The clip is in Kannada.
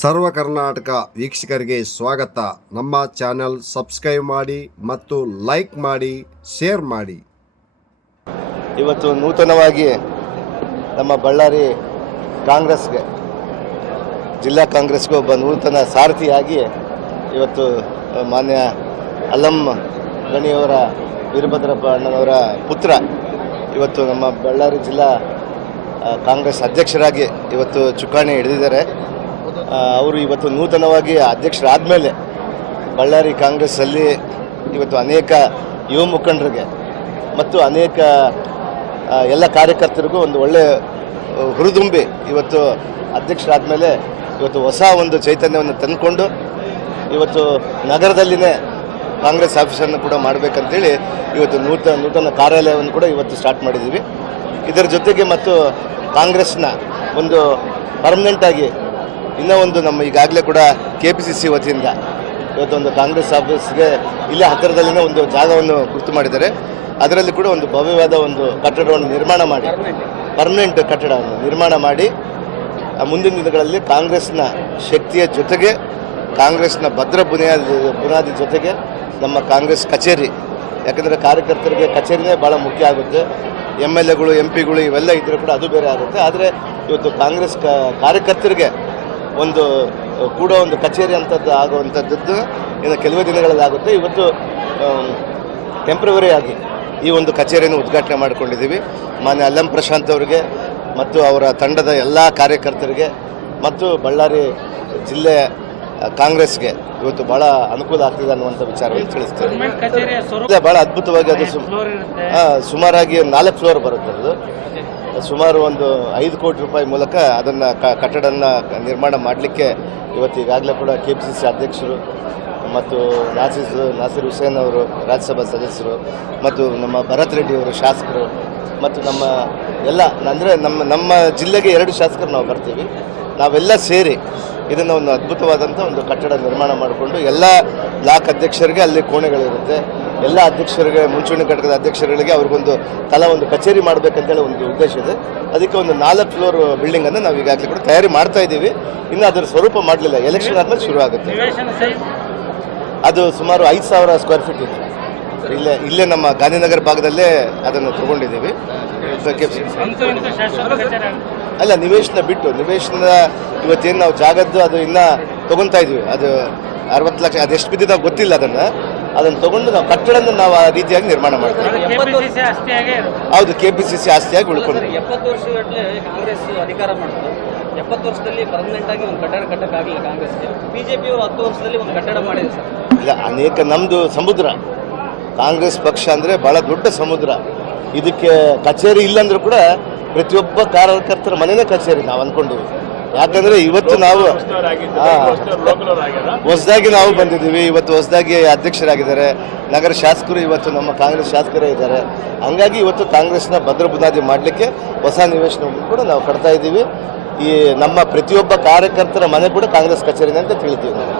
ಸರ್ವ ಕರ್ನಾಟಕ ವೀಕ್ಷಕರಿಗೆ ಸ್ವಾಗತ. ನಮ್ಮ ಚಾನೆಲ್ ಸಬ್ಸ್ಕ್ರೈಬ್ ಮಾಡಿ ಮತ್ತು ಲೈಕ್ ಮಾಡಿ, ಶೇರ್ ಮಾಡಿ. ಇವತ್ತು ನೂತನವಾಗಿ ನಮ್ಮ ಬಳ್ಳಾರಿ ಕಾಂಗ್ರೆಸ್ಗೆ, ಜಿಲ್ಲಾ ಕಾಂಗ್ರೆಸ್ಗೆ ಒಬ್ಬ ನೂತನ ಸಾರಥಿಯಾಗಿ ಇವತ್ತು ಮಾನ್ಯ ಅಲ್ಲಂ ಗಣಿಯವರ ವೀರಭದ್ರಪ್ಪ ಅಣ್ಣನವರ ಪುತ್ರ ಇವತ್ತು ನಮ್ಮ ಬಳ್ಳಾರಿ ಜಿಲ್ಲಾ ಕಾಂಗ್ರೆಸ್ ಅಧ್ಯಕ್ಷರಾಗಿ ಇವತ್ತು ಚುಕ್ಕಾಣಿ ಹಿಡಿದಿದ್ದಾರೆ. ಅವರು ಇವತ್ತು ನೂತನವಾಗಿ ಅಧ್ಯಕ್ಷರಾದಮೇಲೆ ಬಳ್ಳಾರಿ ಕಾಂಗ್ರೆಸ್ಸಲ್ಲಿ ಇವತ್ತು ಅನೇಕ ಯುವ ಮುಖಂಡರಿಗೆ ಮತ್ತು ಅನೇಕ ಎಲ್ಲ ಕಾರ್ಯಕರ್ತರಿಗೂ ಒಂದು ಒಳ್ಳೆಯ ಹುರಿದುಂಬಿ ಇವತ್ತು ಅಧ್ಯಕ್ಷರಾದಮೇಲೆ ಇವತ್ತು ಹೊಸ ಒಂದು ಚೈತನ್ಯವನ್ನು ತಂದುಕೊಂಡು ಇವತ್ತು ನಗರದಲ್ಲಿನೇ ಕಾಂಗ್ರೆಸ್ ಆಫೀಸನ್ನು ಕೂಡ ಮಾಡಬೇಕಂತೇಳಿ ಇವತ್ತು ನೂತನ ಕಾರ್ಯಾಲಯವನ್ನು ಕೂಡ ಇವತ್ತು ಸ್ಟಾರ್ಟ್ ಮಾಡಿದ್ದೀವಿ. ಇದರ ಜೊತೆಗೆ ಮತ್ತು ಕಾಂಗ್ರೆಸ್ನ ಒಂದು ಪರ್ಮನೆಂಟಾಗಿ ಇನ್ನೂ ಒಂದು ನಮ್ಮ ಈಗಾಗಲೇ ಕೂಡ KPCC ವತಿಯಿಂದ ಇವತ್ತೊಂದು ಕಾಂಗ್ರೆಸ್ ಆಫೀಸ್ಗೆ ಇಲ್ಲೇ ಹತ್ತಿರದಲ್ಲಿನೇ ಒಂದು ಜಾಗವನ್ನು ಗುರುತು ಮಾಡಿದ್ದಾರೆ. ಅದರಲ್ಲಿ ಕೂಡ ಒಂದು ಭವ್ಯವಾದ ಒಂದು ಕಟ್ಟಡವನ್ನು ನಿರ್ಮಾಣ ಮಾಡಿ, ಪರ್ಮನೆಂಟ್ ಕಟ್ಟಡವನ್ನು ನಿರ್ಮಾಣ ಮಾಡಿ ಮುಂದಿನ ದಿನಗಳಲ್ಲಿ ಕಾಂಗ್ರೆಸ್ನ ಶಕ್ತಿಯ ಜೊತೆಗೆ, ಕಾಂಗ್ರೆಸ್ನ ಭದ್ರ ಬುನಾದಿ ಜೊತೆಗೆ ನಮ್ಮ ಕಾಂಗ್ರೆಸ್ ಕಚೇರಿ, ಯಾಕಂದರೆ ಕಾರ್ಯಕರ್ತರಿಗೆ ಕಚೇರಿನೇ ಭಾಳ ಮುಖ್ಯ ಆಗುತ್ತೆ. MLAಗಳು MP ಗಳು ಇವೆಲ್ಲ ಇದ್ದರೂ ಕೂಡ ಅದು ಬೇರೆ ಆಗುತ್ತೆ. ಆದರೆ ಇವತ್ತು ಕಾಂಗ್ರೆಸ್ ಕಾರ್ಯಕರ್ತರಿಗೆ ಒಂದು ಕೂಡ ಒಂದು ಕಚೇರಿ ಅಂಥದ್ದು ಆಗುವಂಥದ್ದು ಇನ್ನು ಕೆಲವೇ ದಿನಗಳಲ್ಲಿ ಆಗುತ್ತೆ. ಇವತ್ತು ಟೆಂಪ್ರವರಿ ಆಗಿ ಈ ಒಂದು ಕಚೇರಿಯನ್ನು ಉದ್ಘಾಟನೆ ಮಾಡಿಕೊಂಡಿದ್ದೀವಿ. ಮಾನ್ಯ ಅಲ್ಲಂ ಪ್ರಶಾಂತ್ ಅವರಿಗೆ ಮತ್ತು ಅವರ ತಂಡದ ಎಲ್ಲ ಕಾರ್ಯಕರ್ತರಿಗೆ ಮತ್ತು ಬಳ್ಳಾರಿ ಜಿಲ್ಲೆ ಕಾಂಗ್ರೆಸ್ಗೆ ಇವತ್ತು ಭಾಳ ಅನುಕೂಲ ಆಗ್ತಿದೆ ಅನ್ನುವಂಥ ವಿಚಾರವನ್ನು ತಿಳಿಸ್ತೇವೆ. ಭಾಳ ಅದ್ಭುತವಾಗಿ ಅದು ಸುಮಾರಾಗಿ 4 ಫ್ಲೋರ್ ಬರುತ್ತೆ. ಅದು ಸುಮಾರು ಒಂದು 5 ಕೋಟಿ ರೂಪಾಯಿ ಮೂಲಕ ಅದನ್ನು ಕಟ್ಟಡನ ನಿರ್ಮಾಣ ಮಾಡಲಿಕ್ಕೆ ಇವತ್ತು ಈಗಾಗಲೇ ಕೂಡ KPCC ಅಧ್ಯಕ್ಷರು ಮತ್ತು ನಾಸಿರ್ ಹುಸೇನ್ ಅವರು ರಾಜ್ಯಸಭಾ ಸದಸ್ಯರು ಮತ್ತು ನಮ್ಮ ಭರತ್ ರೆಡ್ಡಿ ಅವರು ಶಾಸಕರು ಮತ್ತು ನಮ್ಮ ಎಲ್ಲ ಅಂದರೆ ನಮ್ಮ ಜಿಲ್ಲೆಗೆ 2 ಶಾಸಕರು ನಾವು ಬರ್ತೀವಿ. ನಾವೆಲ್ಲ ಸೇರಿ ಇದನ್ನು ಒಂದು ಅದ್ಭುತವಾದಂಥ ಒಂದು ಕಟ್ಟಡ ನಿರ್ಮಾಣ ಮಾಡಿಕೊಂಡು ಎಲ್ಲ ಬ್ಲಾಕ್ ಅಧ್ಯಕ್ಷರಿಗೆ ಅಲ್ಲಿ ಕೋಣೆಗಳಿರುತ್ತೆ. ಎಲ್ಲ ಅಧ್ಯಕ್ಷರಿಗೆ, ಮುಂಚೂಣಿ ಘಟಕದ ಅಧ್ಯಕ್ಷರುಗಳಿಗೆ ಅವ್ರಿಗೊಂದು ತಲಾ ಒಂದು ಕಚೇರಿ ಮಾಡಬೇಕಂತೇಳಿ ಒಂದು ಉದ್ದೇಶ ಇದೆ. ಅದಕ್ಕೆ ಒಂದು 4 ಫ್ಲೋರ್ ಬಿಲ್ಡಿಂಗನ್ನು ನಾವು ಈಗಾಗಲೇ ಕೂಡ ತಯಾರಿ ಮಾಡ್ತಾ ಇದ್ದೀವಿ. ಇನ್ನು ಅದರ ಸ್ವರೂಪ ಮಾಡಲಿಲ್ಲ, ಎಲೆಕ್ಷನ್ ಆದಮೇಲೆ ಶುರು ಆಗುತ್ತೆ. ಅದು ಸುಮಾರು 5,000 ಸ್ಕ್ವೇರ್ ಫೀಟ್ ಇದೆ. ಇಲ್ಲೇ ನಮ್ಮ ಗಾಂಧಿನಗರ ಭಾಗದಲ್ಲೇ ಅದನ್ನು ತಗೊಂಡಿದ್ದೀವಿ. ಅಲ್ಲ, ನಿವೇಶನ ಬಿಟ್ಟು, ನಿವೇಶನ ಇವತ್ತೇನು ನಾವು ಜಾಗದ್ದು ಅದು ಇನ್ನೂ ತೊಗೊತಾ ಇದ್ವಿ. ಅದು 60 ಲಕ್ಷ, ಅದು ಎಷ್ಟು ಬಿದ್ದಿದೆ ಗೊತ್ತಿಲ್ಲ. ಅದನ್ನು ತೊಗೊಂಡು ನಾವು ಕಟ್ಟಡನ ನಾವು ಆ ರೀತಿಯಾಗಿ ನಿರ್ಮಾಣ ಮಾಡ್ತೀವಿ. ಹೌದು, KPCC ಆಸ್ತಿಯಾಗಿ ಉಳ್ಕೊಂಡು 70 ವರ್ಷಗಟ್ಟಲೆ ಕಾಂಗ್ರೆಸ್ ಅಧಿಕಾರ ಮಾಡಿದ್ರು. 70 ವರ್ಷದಲ್ಲಿ ಪರ್ಮನೆಂಟ್ ಆಗಿ ಒಂದು ಕಟ್ಟಡ ಕಟ್ಟಕ್ಕಾಗಲಿಲ್ಲ ಕಾಂಗ್ರೆಸ್ಗೆ. BJP ಅವರು 10 ವರ್ಷದಲ್ಲಿ ಒಂದು ಕಟ್ಟಡ ಮಾಡಿದೆ ಸರ್. ಇಲ್ಲ, ಅನೇಕ ನಮ್ಮದು ಸಮುದ್ರ, ಕಾಂಗ್ರೆಸ್ ಪಕ್ಷ ಅಂದರೆ ಭಾಳ ದೊಡ್ಡ ಸಮುದ್ರ. ಇದಕ್ಕೆ ಕಚೇರಿ ಇಲ್ಲಾಂದ್ರೂ ಕೂಡ ಪ್ರತಿಯೊಬ್ಬ ಕಾರ್ಯಕರ್ತರ ಮನೆಯೇ ಕಚೇರಿ ನಾವು ಅಂದ್ಕೊಂಡಿವಿ. ಯಾಕಂದರೆ ಇವತ್ತು ನಾವು ಹೊಸದಾಗಿ ನಾವು ಬಂದಿದ್ದೀವಿ. ಇವತ್ತು ಹೊಸದಾಗಿ ಅಧ್ಯಕ್ಷರಾಗಿದ್ದಾರೆ, ನಗರ ಶಾಸಕರು ಇವತ್ತು ನಮ್ಮ ಕಾಂಗ್ರೆಸ್ ಶಾಸಕರೇ ಇದ್ದಾರೆ. ಹಂಗಾಗಿ ಇವತ್ತು ಕಾಂಗ್ರೆಸ್ನ ಭದ್ರ ಬುನಾದಿ ಮಾಡಲಿಕ್ಕೆ ಹೊಸ ನಿವೇಶನವನ್ನು ಕೂಡ ನಾವು ಕಟ್ತಾ ಇದ್ದೀವಿ. ಈ ನಮ್ಮ ಪ್ರತಿಯೊಬ್ಬ ಕಾರ್ಯಕರ್ತರ ಮನೆ ಕೂಡ ಕಾಂಗ್ರೆಸ್ ಕಚೇರಿನೇ ಅಂತ ತಿಳಿತೀವಿ ನಾವು.